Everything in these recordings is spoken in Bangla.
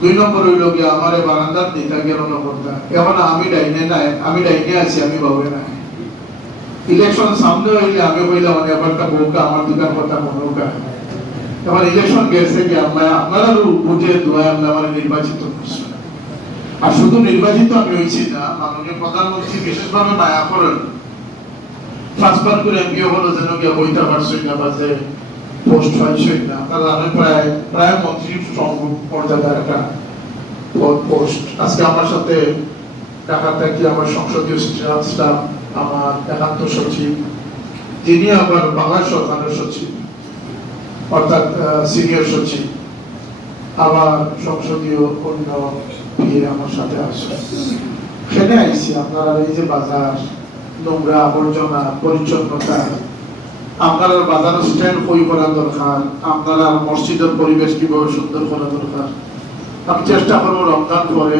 দুই নম্বর হইল গিয়ে আমার বারান্দার দিতা করতা এখন আমি ডাইনে নাই, আমি ডাইনে আছি, আমি বাবু নাই। ইলেকশন সামনে হইলে আমি বললাম মানে ব্যাপারটা বউকা আমার দুটার কথা মনোকা এবার ইলেকশন গেছে কি আমরা আমরা আমার নির্বাচিত আর শুধু নির্বাচিত আমি হয়েছি না, মাননীয় প্রধানমন্ত্রী বিশেষভাবে মায়া করেন। করে হলো যেন গিয়ে বইতে পারছই না না প্রায় প্রায় মন্ত্রী পোস্ট আজকে আমার সাথে আমার সংসদীয় স্টাফ আমার সচিব, যিনি আবার বাংলা সরকারের সচিব, অর্থাৎ সিনিয়র সচিব, আবার সংসদীয় অন্য আমার সাথে আসে সেখানে আইসি, আপনারা এই যে বাজার, নোংরা আবর্জনা, পরিচ্ছন্নতা আপনারা বাজার স্ট্যান্ড কই করা দরকার, আপনারা মসজিদের পরিবেশ কীভাবে সুন্দর করা দরকার। আমি চেষ্টা করব রমজান পরে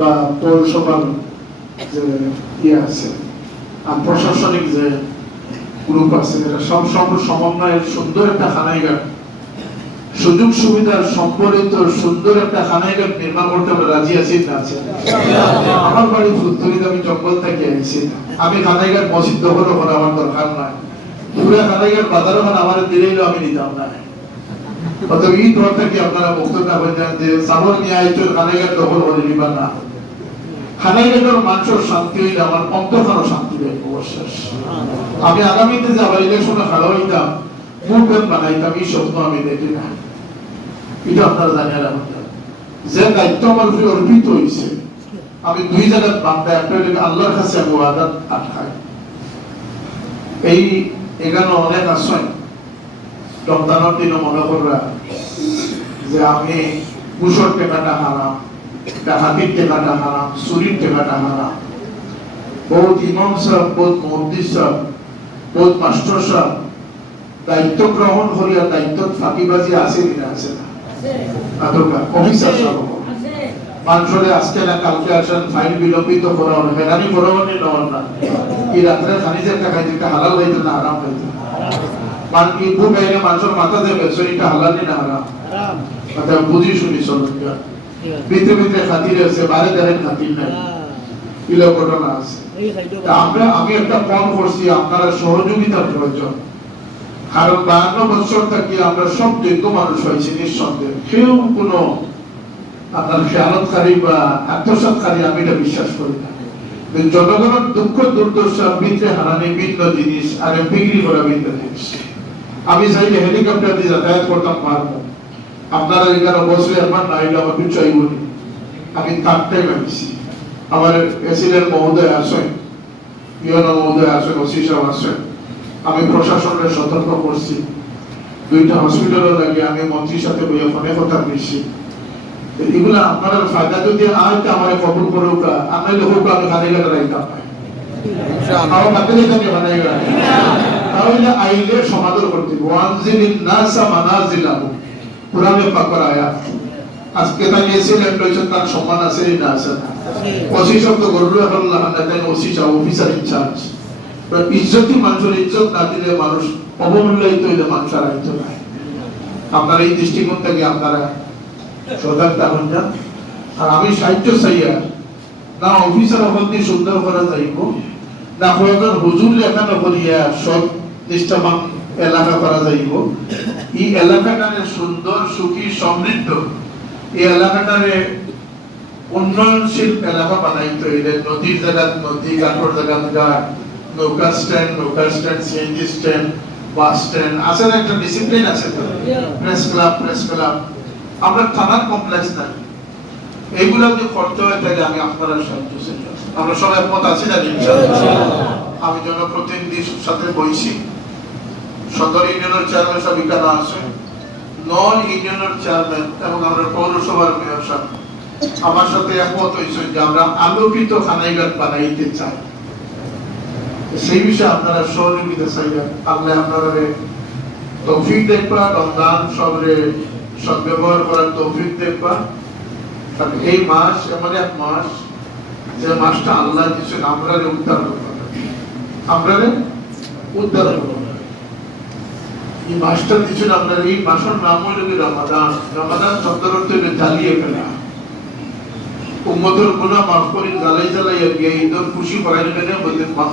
বা পৌরসভার যে ইয়ে আছে, আর প্রশাসনিক যে গ্রুপ আছে এটা সব সমন্বয়ের সুন্দর একটা খানাইঘাট। সুযোগ সুবিধার সম্পরিত সুন্দর একটা খানাইঘাট নির্মাণ করতে আমরা রাজি আছি, না আমার বাড়ি ফুলতলিতে আমি জঙ্গল থেকে আইছি। আমি খানাইঘাট মসজিদ দখল করা আমার দরকার নাই। পুরা খানাইঘাট বাজার ওখানে আমার দিলেইলো আমি নিতাম না। অতএব এই আপনারা বক্তব্য বলছেন যে সাবর নিয়ে আইছো খানাইঘাট দখল করে না। খানাইঘাটের মানুষের শান্তি হইলে, আমার শান্তি আমি আগামীতে যে আবার ইলেকশনে খেলা হইতাম মুভমেন্ট বানাইতাম, এই স্বপ্ন আমি দেখি না। এটা আপনারা যে দায়িত্ব আমার উপরে অর্পিত হয়েছে আমি দুই জায়গায় বান্দা একটা আল্লাহর কাছে আমি ওয়াদাত আটকাই এই এখানে অনেক আশ্রয়। রমজানের দিনও মনে কররা যে আমি কুশর টেকাটা হারাম, ডাকাতির টেকাটা হারাম, চুরির টেকাটা হারাম। বহুত ইমাম সাহেব, বহুত সাহেব, বহুত মাস্টার সাহেব, দায়িত্ব গ্রহণ করিয়া দায়িত্ব ফাঁকিবাজি আছে কিনা আছে না। মানুষরে আজকে না, কালকে আসেন, ফাইল বিলম্বিত হেরানি না। এই রাত্রে খানি যে একটা একটা হালাল খাইতে না আরাম খাইতে? মান কি মানুষের মাথা দেবে শরীরটা হালাল না আরাম কথা বুঝি শুনি, চলুন ভিতরে ভিতরে খাতির আছে বাইরে দেখেন খাতির নাই। ঘটনা আছে। আমরা আমি একটা ফোন করছি, আপনারা সহযোগিতার প্রয়োজন। কারণ বায়ান্ন বছর থেকে আমরা সব যোগ্য মানুষ হয়েছি নিঃসন্দেহ। কেউ কোনো আপনার খেয়ালতকারী বা আত্মসাতকারী আমি এটা বিশ্বাস করি না। জনগণের দুঃখ, দুর্দশা ভিতরে হারানি ভিন্ন জিনিস, আর বিক্রি করা ভিন্ন জিনিস। আমি চাইলে হেলিকপ্টার দিয়ে যাতায়াত করতাম পারব আপনারা এখানে বসলে আমার নাইলে আমার কিছু চাইবনি আমি থাকতেই পারছি আমার প্রেসিডেন্ট মহোদয় আসেন ইউনো মহোদয় আসেন ওসি আসেন আমি প্রশাসনের সতর্ক করছি। দুইটা হসপিটালে লাগে আমি মন্ত্রীর সাথে বইয়া ফোনে কথা বলছি। এগুলা আপনার ফায়দা যদি আজ আমার কবুল করুক। আমি হোক আমি খালি লাগে রাইতাম আমার কাছে যেতে বানাই তাহলে আইলে সমাদর করতে ওয়ানজিলিন নাসা মানাজিলাহু। কোরআনে পাকের আয়াত। আজকে তাই তার সম্মান আছে না আছে না। ওসি শব্দ গরুর আল্লাহ না তাই ওসি চাও অফিসার ইনচার্জ। ইজ্জতি মানুষের ইজ্জত না দিলে মানুষ অবমূল্যায়িত হইলে মানুষ আর আইতো না। আপনার এই দৃষ্টিকোণ থেকে আপনারা সজাগ থাকুন যান আর আমি সাহিত্য চাইয়ার না অফিসার অবধি সুন্দর করা যাইব? না কয়েকজন হুজুর লেখা নকরিয়া সব নিষ্ঠাবান এলাকা করা যাইব? এই এলাকাটারে সুন্দর, সুখী, সমৃদ্ধ, এই এলাকাটারে উন্নয়নশীল এলাকা বানাইতে হইলে নদীর জায়গাত নদী ঘাটর জায়গাত ঘাট নৌকা স্ট্যান্ড নৌকা stand CNG stand bus stand আছে না একটা ডিসিপ্লিন আছে তো? প্রেস ক্লাব প্রেস ক্লাব আমরা থানার কমপ্লেক্স নাই এইগুলো যদি করতে হয় তাহলে আমি আপনারা সাহায্য আমরা সবাই একমত আছি না ইনশাআল্লাহ? আমি জনপ্রতিনিধির সাথে বইছি। সদর ইউনিয়নের চেয়ারম্যান এখানে আছে নন ইউনিয়নের চেয়ারম্যান এবং আমরা পৌরসভার মেয়র সাহেব। আমার সাথে একমত হয়েছে যে আমরা আলোকিত খানাইঘাট বানাইতে চাই। সেই বিষয়ে আপনারা সহযোগিতা চাইবেন। আল্লাহ আপনারা তৌফিক দেখবা রমজান সবরে সদ্ব্যবহার করার তৌফিক দেখবা কারণ এই মাস এমন এক মাস যে মাসটা আল্লাহ দিচ্ছেন আমরা উদ্ধার আমরা উদ্ধার করব এই মাসটা এই মাসের নাম হইল কি রমাদান। রমাদান শব্দের জ্বালিয়ে ফেলা। উম্মতের গুনাহ মাফ করে জ্বালাই জ্বালাই গিয়ে ঈদের খুশি করাই মাফ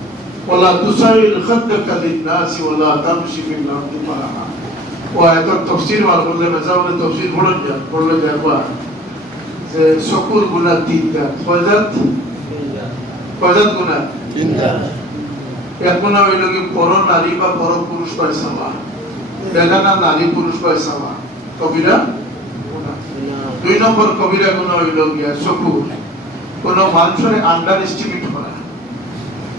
ওয়ালা তুসাইল খাদ্দাকা লিন্নাস ওয়ালা তামশি ফিল আরদি মারাহা ও তফসির বার করলে মেজা তফসির পড়েন যান পড়লে দেখবা যে শকুর গুণা তিনটা কয়জাত কয়জাত গুণা এক গুণা হইল কি পর নারী বা পর পুরুষ পায় সামা বেগানা নারী পুরুষ পায় সামা কবিরা দুই নম্বর কবিরা গুণা হইল গিয়া শকুর কোন মানুষের আন্ডার এস্টিমেট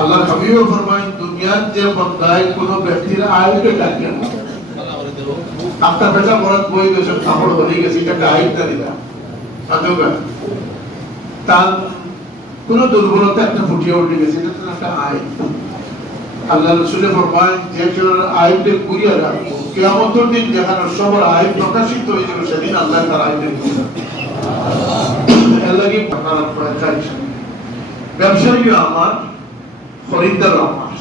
আল্লাহর হাবিব ফরমায়েন, দুনিয়ার যে বন্দায় কোন ব্যক্তির আয়কে ডাকে না। আপনার বেটা বরাত বই গেছে, কাপড় হয়ে গেছে এটা আইন দিলা। আদৌগা তার কোন দুর্বলতা একটা ফুটিয়ে উঠে গেছে, এটা একটা আইন আল্লাহ রসুলের ফরমায়েন, যে আইনকে কুড়িয়ে রাখব, কেয়ামতের দিন যেখানে সবার আইন প্রকাশিত হয়েছিল সেদিন আল্লাহ তার আইনকে কুড়িয়ে এর লাগি আপনারা চাইছেন ব্যবসায়ী আমার খরিদ্দার আমার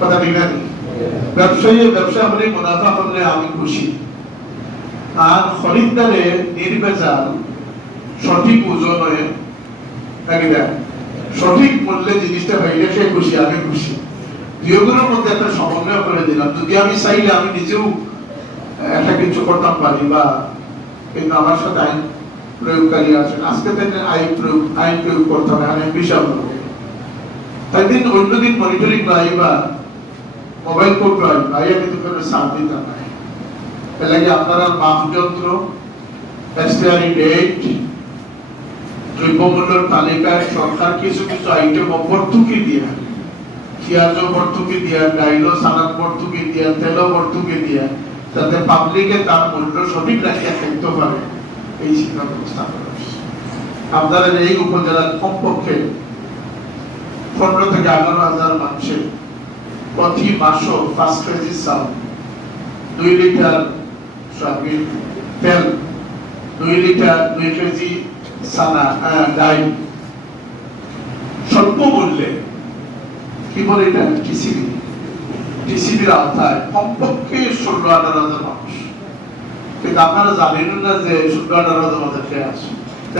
কথা ঠিক ব্যবসায়ী, ব্যবসা হলে মুনাফা করলে আমি খুশি। আর খরিদ্দারে নির্বেচাল সঠিক ওজনে নাকি দেখ সঠিক মূল্যে জিনিসটা পাইলে সে খুশি, আমি খুশি। দুয়োগুলোর মধ্যে একটা সমন্বয় করে দিলাম। যদি আমি চাইলে আমি নিজেও একটা কিছু করতাম পারি বা, কিন্তু আমার সাথে আইন প্রয়োগকারী আছেন। আজকে থেকে আইন প্রয়োগ আইন প্রয়োগ করতে হবে, আমি বিশাল তাই দিন অন্যদিন মনিটরিং নাই বা মোবাইল কোড নাই ভাইয়া কিন্তু কোনো সাথ দিতে নাই এর লাগে আপনারা মাপ যন্ত্র এক্সপায়ারি ডেট দ্রব্যমূল্যের তালিকায় সরকার কিছু কিছু আইটেম ভর্তুকি দিয়া পেঁয়াজও ভর্তুকি দিয়া ডাইলও সালাদ ভর্তুকি দিয়া তেলও ভর্তুকি দিয়া, যাতে পাবলিকে তার মূল্য সঠিক রাখিয়া থাকতে পারে। এই শিক্ষা হয়েছে। আপনারা এই উপজেলার কমপক্ষে পনেরো থেকে আঠারো হাজার মানুষের প্রতি মাসও পাঁচ কেজি চাল দুই লিটার সয়াবিন তেল দুই লিটার দুই কেজি সানা আহ, স্বল্প মূল্যে কি বলে এটা? টিসিবি। টিসিবির আওতায় কমপক্ষে ষোলো আঠারো হাজার মানুষ। কিন্তু আপনারা জানেন না যে আঠারো হাজার খেয়ে আসে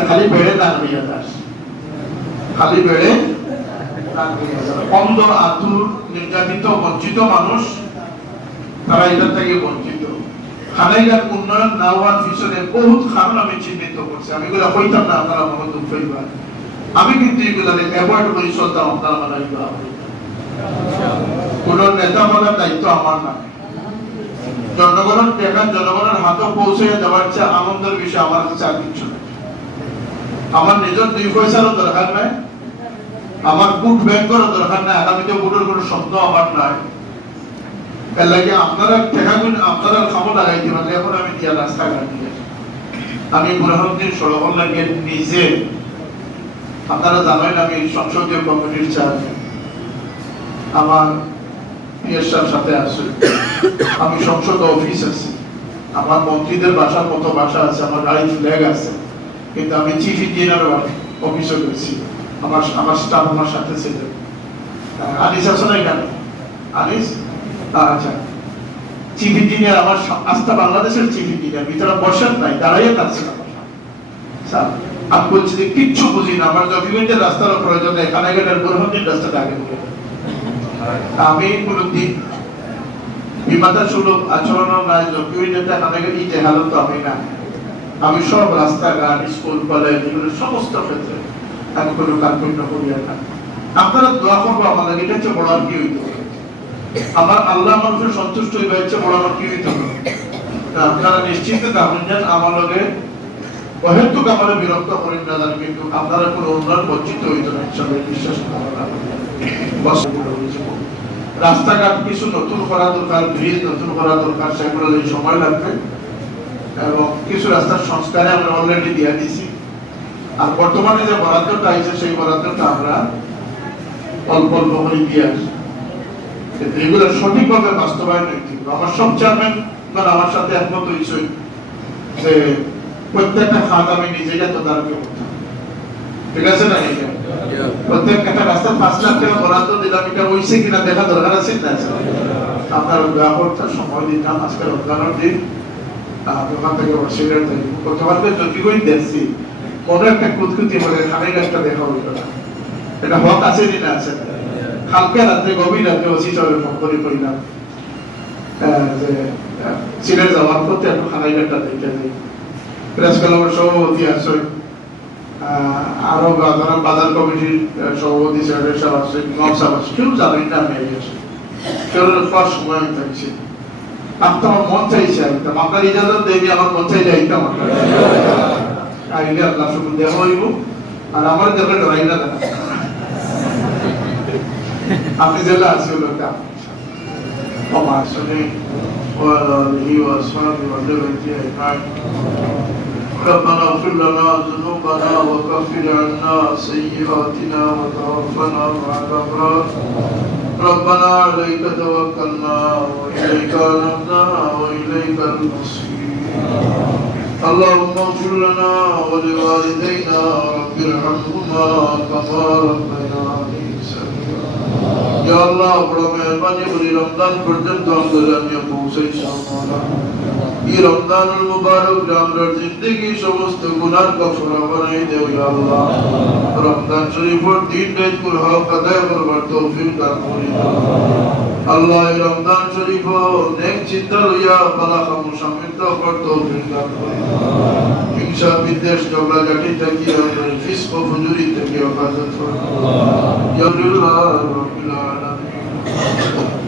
খালি বেড়ে দাঁড় হইয়া আসে খালি বেড়ে। অন্ধ, আতুর নির্যাতিত বঞ্চিত মানুষ, তারা এটা থেকে বঞ্চিত। খানাইঘাট উন্নয়ন না হওয়ার পিছনে বহুত কারণ আমি চিহ্নিত করছি। আমি এগুলো কইতাম না, আপনারা মনে দুঃখ হইবা আমি কিন্তু এগুলো অ্যাভয়েড করি চলতাম আপনারা মানে কোন নেতা বলার দায়িত্ব আমার না। জনগণের টাকা জনগণের হাতে পৌঁছে দেওয়ার চেয়ে আনন্দের বিষয়, আমার কাছে আর কিছু নেই। আমার নিজের দুই পয়সারও দরকার নাই। আমার বুট ব্যাংকেরও দরকার নাই। আগামীতে বুটের কোনো শব্দ আমার নাই। এর লাগে আপনারা আপনারা খাব লাগাইতে এখন আমি দিয়া রাস্তাঘাট দিয়ে আমি বুরহানুদ্দিন সড়কর লাগে নিজে আপনারা জানেন আমি সংসদীয় কমিটির চেয়ারম্যান আমার পিএসআর সাথে আছে। আমি সংসদ অফিস আছি। আমার মন্ত্রীদের বাসার মতো বাসা আছে, আমার গাড়ি ফ্ল্যাগ আছে। কিন্তু আমি চিফ ইঞ্জিনিয়ার অফিসে গেছি আমার আমার স্টাফ আমার সাথে ছিল। আনিস আছে না এখানে? আনিস? আচ্ছা। চিফ ইঞ্জিনিয়ার আমার আস্থা বাংলাদেশের চিফ ইঞ্জিনিয়ার। ভিতরে বসেন নাই, দাঁড়াইয়ে আমার স্যার, আমি বলছি যে কিচ্ছু বুঝি না। আমার জবিগঞ্জের রাস্তার প্রয়োজন কানাইঘাটের বুরহানদিন রাস্তাটা আগে বলে। আমি কোনো দিন বিমাতা সুলভ আচরণ নাই জকিউরিটা কানাইঘাট এই না, আমি সব রাস্তাঘাট, স্কুল, কলেজ, এগুলো সমস্ত ক্ষেত্রে আমি কোনো না। আপনারা দোয়া করব লাগে এটা হচ্ছে বড় আর কি হইতে আমার আল্লাহ মানুষের সন্তুষ্ট হইবে হচ্ছে বড় কি হইতে আপনারা নিশ্চিত থাকুন যেন আমার লগে অহেতুক বিরক্ত করেন না কিন্তু আপনারা কোনো উন্নয়ন বঞ্চিত হইতো না বিশ্বাস করা রাস্তাঘাট কিছু নতুন করা দরকার ব্রিজ নতুন করা দরকার, সেগুলো সময় লাগবে, এবং কিছু রাস্তার সংস্কারে আমরা অলরেডি দিয়ে দিছি আর বর্তমানে যে বরাদ্দটা আছে সেই বরাদ্দটা আমরা অল্প অল্প করে দিয়ে আসি এগুলো সঠিকভাবে বাস্তবায়ন হবে। আমার সব চেয়ারম্যান আমার সাথে একমত হয়েছে যে প্রত্যেকটা খাত আমি নিজেকে তদারকি করতাম ঠিক আছে না? এটা প্রত্যেক একটা রাস্তা পাঁচ লাখ টাকা বরাদ্দ কিনা দেখা দরকার আছে? না আপনার আহ, দোকান থেকে দেখছি মনে একটা কুতকুতি খানিক একটা দেখা হইল এটা হক আছে কি আছে? কালকে রাত্রে গভীর রাত্রে ওসি সাহেবের ফোন করে কইলাম যে সিলেট যাওয়ার পথে খানাই একটা দেখতে যাই সভাপতি আরো ধরেন বাজার কমিটির আহ, সভাপতি সাহেবের সব আছে ইমাম সাহেব আছে কেউ জানেন না আমি এই আছে কেউ ফার্স্ট সময় আমি থাকছি আমি তো আমার মন চাইছে আইতাম আপনার ইজাজত দেয়নি আমার মন চাইলে আইতাম আপনার আইলে আল্লাহ শুকুর দেওয়া হইব আর আমার দেখে ডরাই না দেখা আপনি জেলা আছে লোকটা ومع سنين وعلى آله وأصحابه وسلم أجمعين ربنا اغفر لنا ذنوبنا وكفر عنا سيئاتنا وتوفنا مع الأبرار. ربنا عليك توكلنا وإليك أنبنا وإليك المصير. اللهم اغفر لنا ولوالدينا رب ارحمهما كما ربنا يا الله برمي مہربانی بڑی رمضان پڑھتے تو ہم درمیان پہنچے الله এই রমজানুল মুবারক আমরার জিন্দগি সমস্ত গুনার গফরা বানাই ইয়া আল্লাহ রমজান শরীফের দিন রাত কুল হক আদায় করবার তৌফিক দান করি আল্লাহ এই রমজান শরীফ নেক চিন্তা লইয়া বালা খামু সমৃদ্ধ কর তৌফিক দান করি হিংসা বিদ্বেষ ঝগড়া ঝাঁটি থেকে আমাদের ফিস্ক ফুজুরি থেকে হেফাজত করো ইয়া আল্লাহ রাব্বিল আলামিন।